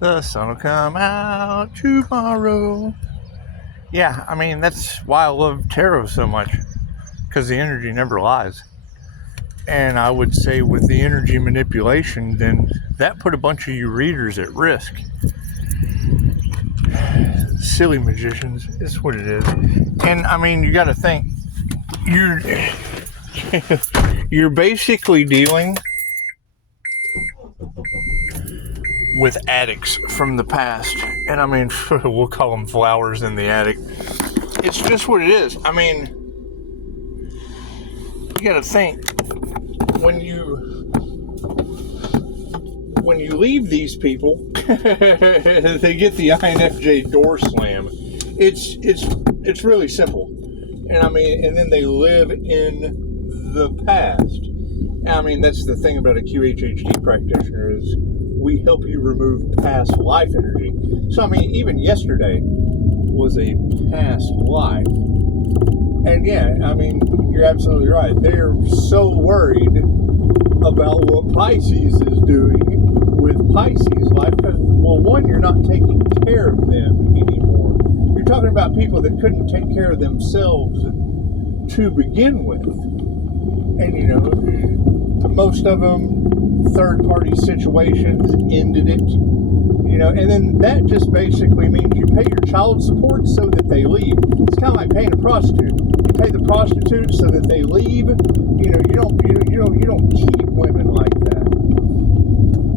The sun will come out tomorrow. Yeah, I mean, that's why I love tarot so much, because the energy never lies. And I would say with the energy manipulation, then that put a bunch of you readers at risk. Silly magicians is what it is. And I mean, you got to think, you're basically dealing with addicts from the past. And I mean, we'll call them flowers in the attic. It's just what it is. I mean, you got to think, when you leave these people, they get the INFJ door slam. It's really simple. And I mean, and then they live in the past. I mean, that's the thing about a QHHD practitioner, is we help you remove past life energy. So I mean, even yesterday was a past life. And yeah, I mean, you're absolutely right. They're so worried about what Pisces is doing with Pisces life. Because, well, one, you're not taking care of them anymore. You're talking about people that couldn't take care of themselves to begin with. And, you know, most of them, third-party situations ended it. You know, and then that just basically means you pay your child support so that they leave. It's kind of like paying a prostitute. You pay the prostitute so that they leave. You know, you don't keep women like that.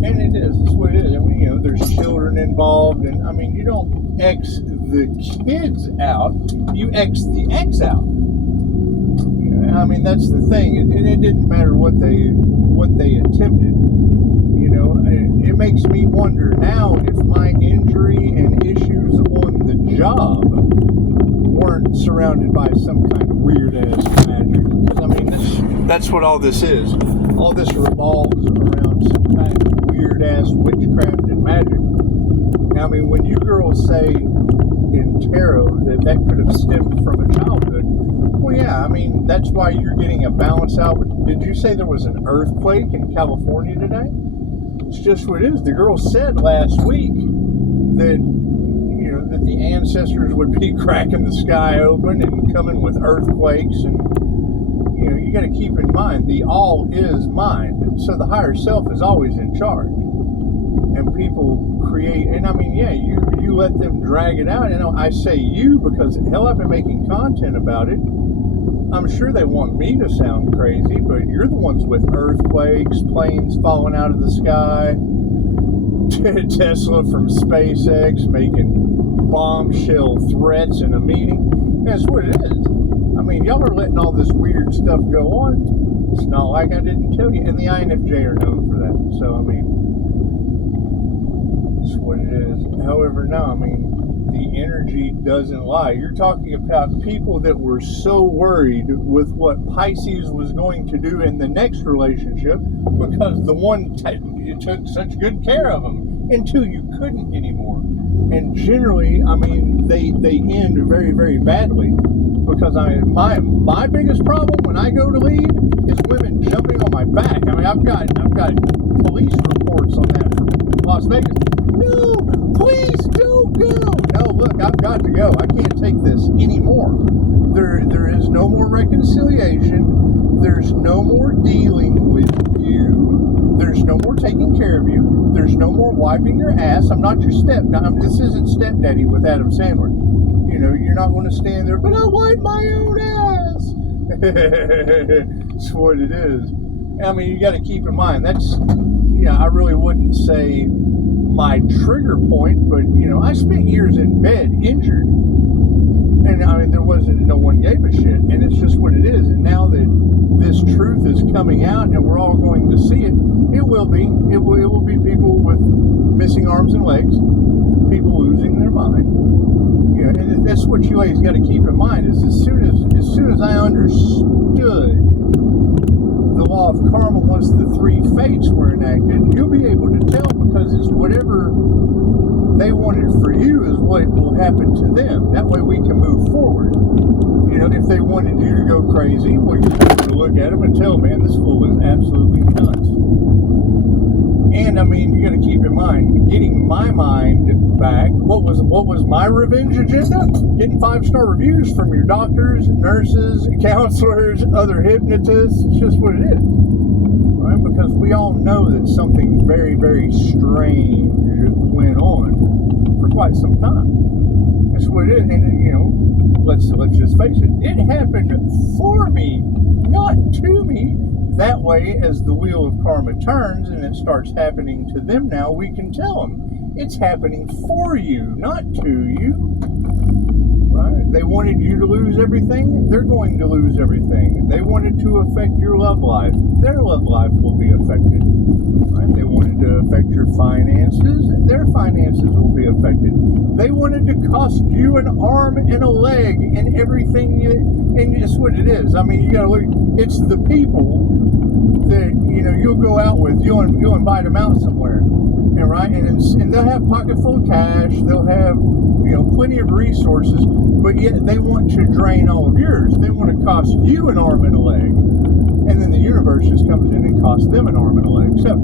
And it is. It's what it is. I mean, you know, there's children involved, and I mean, you don't X the kids out. You X the ex out. You know, I mean, that's the thing. And it didn't matter what they attempted. You know, it makes me wonder now if my injury and issues on the job weren't surrounded by some kind of weird-ass magic. Because, I mean, that's what all this is. All this revolves around some kind of weird-ass witchcraft and magic. Now, I mean, when you girls say in tarot that could have stemmed from a childhood, well, yeah, I mean, that's why you're getting a balance out. Did you say there was an earthquake in California today? It's just what it is. The girl said last week that, you know, that the ancestors would be cracking the sky open and coming with earthquakes. And, you know, you got to keep in mind, the all is mind. So the higher self is always in charge. And people create, and I mean, yeah, you let them drag it out. You know, I say you because, hell, I've been making content about it. I'm sure they want me to sound crazy, but you're the ones with earthquakes, planes falling out of the sky, Tesla from SpaceX making bombshell threats in a meeting. That's what it is. I mean, y'all are letting all this weird stuff go on. It's not like I didn't tell you. And the INFJ are known for that. So, I mean, it's what it is. However, no, I mean, the energy doesn't lie. You're talking about people that were so worried with what Pisces was going to do in the next relationship because the one you took such good care of them until you couldn't anymore. And generally, I mean, they end very, very badly because my biggest problem when I go to leave is women jumping on my back. I mean, I've got police reports on that from Las Vegas. No, please don't go. No, look, I've got to go. I can't take this anymore. There is no more reconciliation. There's no more dealing with you. There's no more taking care of you. There's no more wiping your ass. I'm not your this isn't stepdaddy with Adam Sandler. You know, you're not going to stand there, but I wipe my own ass. That's what it is. I mean, you got to keep in mind, that's, yeah, I really wouldn't say my trigger point, but, you know, I spent years in bed injured, and I mean, no one gave a shit, and it's just what it is. And now that this truth is coming out and we're all going to see it, it will be people with missing arms and legs, people losing their mind. You know, and that's what you always got to keep in mind, is as soon as I understood the law of karma, once the three fates were enacted, you'll be able to tell, because it's whatever they wanted for you is what will happen to them. That way we can move forward. You know, if they wanted you to go crazy, well, you're able to look at them and tell, man, this fool is absolutely nuts. And I mean, you got to keep in mind, getting my mind back. What was my revenge agenda? Getting 5-star reviews from your doctors, nurses, counselors, other hypnotists. It's just what it is, right? Because we all know that something very, very strange went on for quite some time. That's what it is, and you know, let's just face it. It happened for me, not to me. That way, as the wheel of karma turns and it starts happening to them now, we can tell them it's happening for you, not to you. Right? They wanted you to lose everything, they're going to lose everything. They wanted to affect your love life, their love life will be affected. Right? They wanted to affect your finances, their finances will be affected. They wanted to cost you an arm and a leg and everything, and it's what it is. I mean, you gotta look, it's the people that, you know, you'll go out with, you'll invite them out somewhere, and right, and they'll have pocket full of cash, they'll have, you know, plenty of resources, but yet they want to drain all of yours. They want to cost you an arm and a leg, and then the universe just comes in and costs them an arm and a leg. So,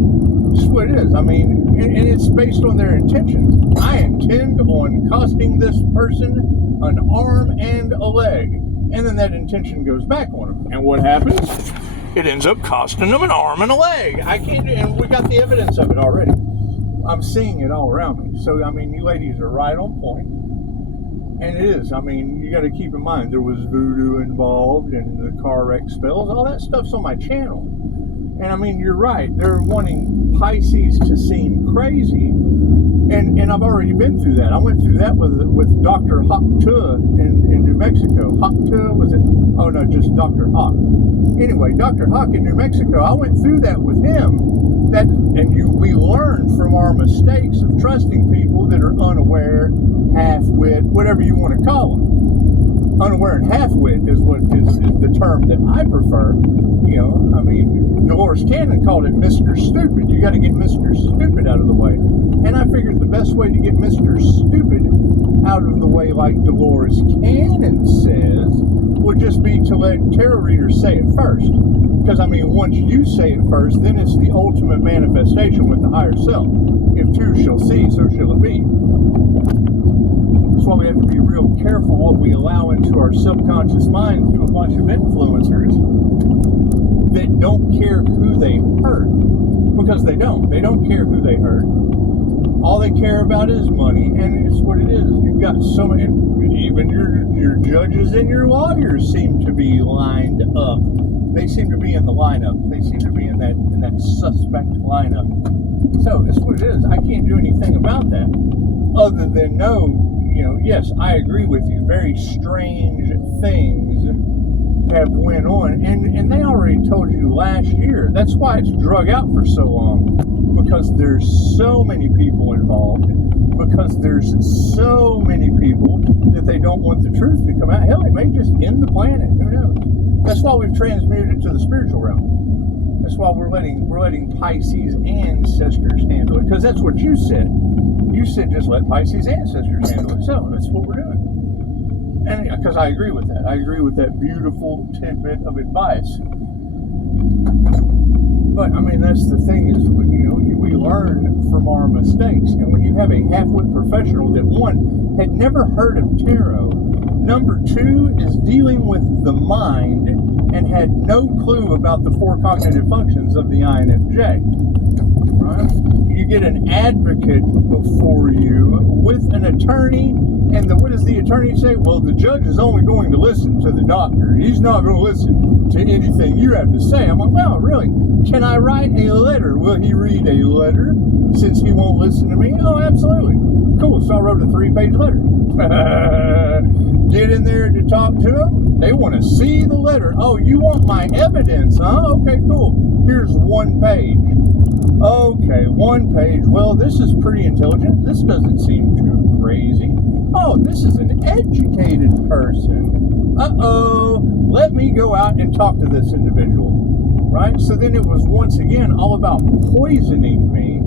just what it is. I mean, and it's based on their intentions. I intend on costing this person an arm and a leg, and then that intention goes back on them. And what happens? It ends up costing them an arm and a leg. I can't, and we got the evidence of it already. I'm seeing it all around me. So, I mean, you ladies are right on point. And it is. I mean, you got to keep in mind, there was voodoo involved and the car wreck spells. All that stuff's on my channel. And, I mean, you're right. They're wanting Pisces to seem crazy. And I've already been through that. I went through that with Dr. Hawk in New Mexico. Hawk was it? Oh, no, just Dr. Hawk. Anyway, Dr. Hawk in New Mexico, I went through that with him. We learn from our mistakes of trusting people that are unaware, half-wit, whatever you want to call them. Unaware and half-wit is the term that I prefer. You know, I mean, Dolores Cannon called it Mr. Stupid. You got to get Mr. Stupid out of the way. And I figured the best way to get Mr. Stupid out of the way, like Dolores Cannon says, would just be to let tarot readers say it first. Because, I mean, once you say it first, then it's the ultimate manifestation with the higher self. If two shall see, so shall it be. That's why we have to be real careful what we allow into our subconscious mind through a bunch of influencers that don't care who they hurt. Because they don't. They don't care who they hurt. All they care about is money, and it's what it is. You've got so many, even your judges and your lawyers seem to be lined up. They seem to be in the lineup. They seem to be in that suspect lineup. So it's what it is. I can't do anything about that, other than know, you know, yes, I agree with you. Very strange things have went on, and they already told you last year. That's why it's drug out for so long, because there's so many people involved, because there's so many people that they don't want the truth to come out. Hell, it may just end the planet. Who knows? That's why we've transmuted it to the spiritual realm. That's why we're letting Pisces ancestors handle it, because that's what you said. You said just let Pisces ancestors handle it. So that's what we're doing. And because I agree with that. I agree with that beautiful tidbit of advice. But, I mean, that's the thing is, you know, we learn from our mistakes. And when you have a half-wit professional that, one, had never heard of tarot, number two, is dealing with the mind and had no clue about the four cognitive functions of the INFJ, right? You get an advocate before you with an attorney, and what does the attorney say? Well, the judge is only going to listen to the doctor. He's not going to listen to anything you have to say. I'm like, well, really? Can I write a letter? Will he read a letter since he won't listen to me? Oh, absolutely. Cool. So I wrote a 3-page letter. Get in there to talk to them. They want to see the letter. Oh, you want my evidence, huh? Okay, cool. Here's 1 page. Okay, 1 page. Well, this is pretty intelligent. This doesn't seem too crazy. Oh, this is an educated person. Uh-oh. Let me go out and talk to this individual. Right? So then it was once again all about poisoning me.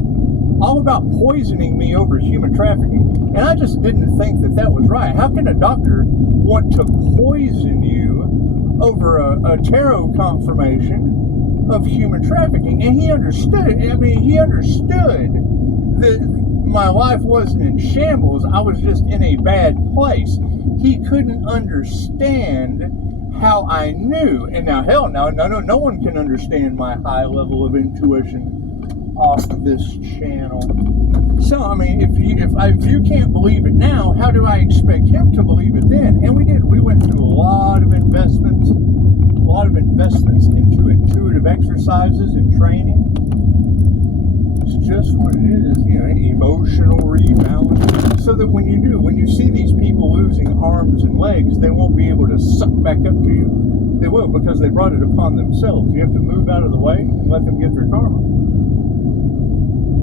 All about poisoning me over human trafficking. And I just didn't think that was right. How can a doctor want to poison you over a tarot confirmation, of human trafficking. And he understood. I mean, he understood that my life wasn't in shambles. I was just in a bad place. He couldn't understand how I knew. And now, hell, no one can understand my high level of intuition off this channel. So, I mean, if you can't believe it now, how do I expect him to believe it then? And we did. We went through a lot of investments into intuitive exercises and training. It's just what it is, emotional rebalance. So that when you see these people losing arms and legs, they won't be able to suck back up to you. They will, because they brought it upon themselves. You have to move out of the way and let them get their karma.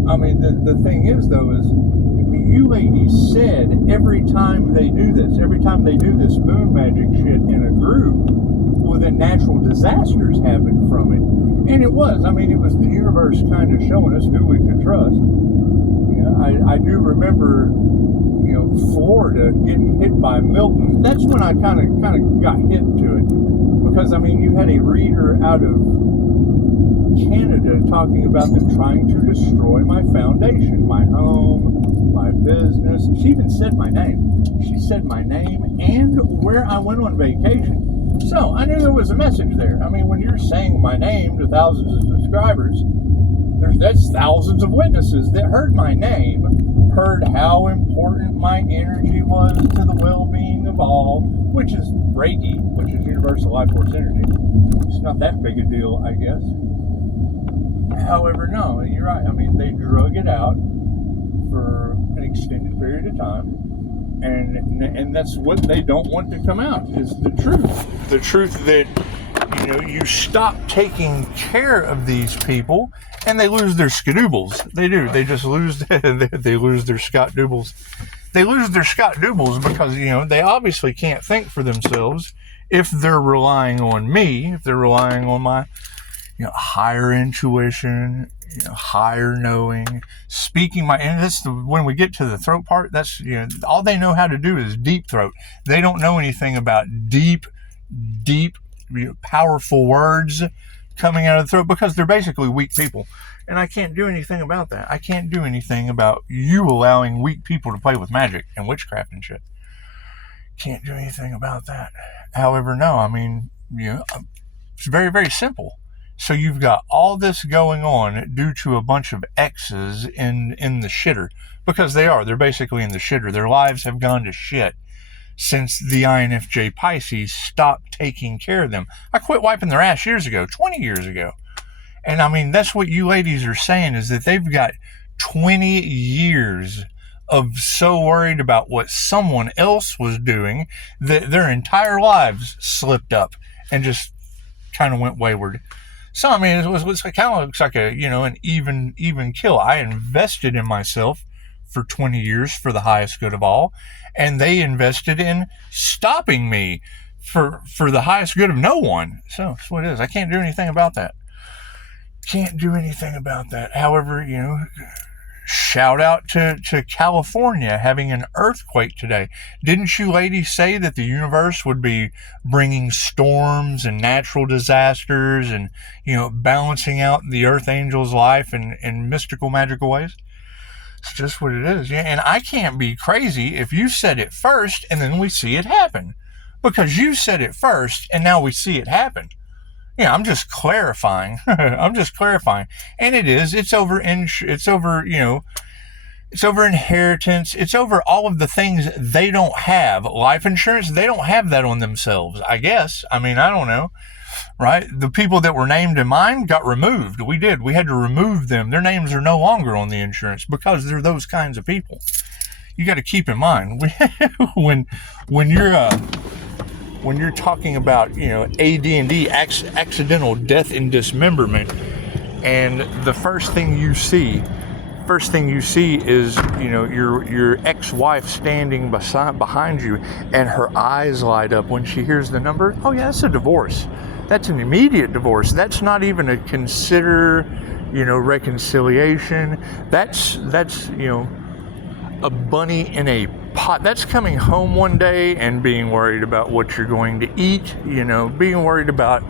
I mean, the thing is, though, is you ladies said every time they do this moon magic shit in a group, well, then natural disasters happen from it. And it was the universe kind of showing us who we could trust. I do remember, Florida getting hit by Milton. That's when I kind of got hit to it. Because, you had a reader out of Canada talking about them trying to destroy my foundation, my home, my business. She even said my name. She said my name and where I went on vacation. So I knew there was a message there. When you're saying my name to thousands of subscribers, that's thousands of witnesses that heard my name, heard how important my energy was to the well-being of all, which is Reiki, which is universal life force energy. It's not that big a deal, I guess. However, no, you're right. They drug it out for an extended period of time, and that's what they don't want to come out, is the truth. The truth that, you stop taking care of these people, and they lose their skadoobles. They do. They just lose, they lose their Scott Doobles. They lose their Scott Doobles because, they obviously can't think for themselves if they're relying on me, if they're relying on my higher intuition, higher knowing, speaking and that's when we get to the throat part, that's, all they know how to do is deep throat. They don't know anything about deep, powerful words coming out of the throat, because they're basically weak people. And I can't do anything about that. I can't do anything about you allowing weak people to play with magic and witchcraft and shit. Can't do anything about that. However, no, it's very, very simple. So you've got all this going on due to a bunch of X's in the shitter, because they're basically in the shitter. Their lives have gone to shit since the INFJ Pisces stopped taking care of them. I quit wiping their ass years ago, 20 years ago. And that's what you ladies are saying, is that they've got 20 years of so worried about what someone else was doing that their entire lives slipped up and just kind of went wayward. So, it kind of looks like an even kill. I invested in myself for 20 years for the highest good of all, and they invested in stopping me for the highest good of no one. So that's what it is. I can't do anything about that. However, shout out to California having an earthquake today. Didn't you ladies say that the universe would be bringing storms and natural disasters and, balancing out the earth angel's life in mystical, magical ways? It's just what it is. Yeah, and I can't be crazy if you said it first and then we see it happen. Because you said it first and now we see it happen. I'm just clarifying. And it's over inheritance. It's over all of the things they don't have. Life insurance, they don't have that on themselves, I guess. I don't know. Right? The people that were named in mine got removed. We did. We had to remove them. Their names are no longer on the insurance because they're those kinds of people. You got to keep in mind when you're talking about AD&D, accidental death and dismemberment, and the first thing you see is your ex-wife standing behind you, and her eyes light up when she hears the number. Oh yeah, that's a divorce. That's an immediate divorce. That's not even a consider, reconciliation. That's a bunny in a pot. That's coming home one day and being worried about what you're going to eat, being worried about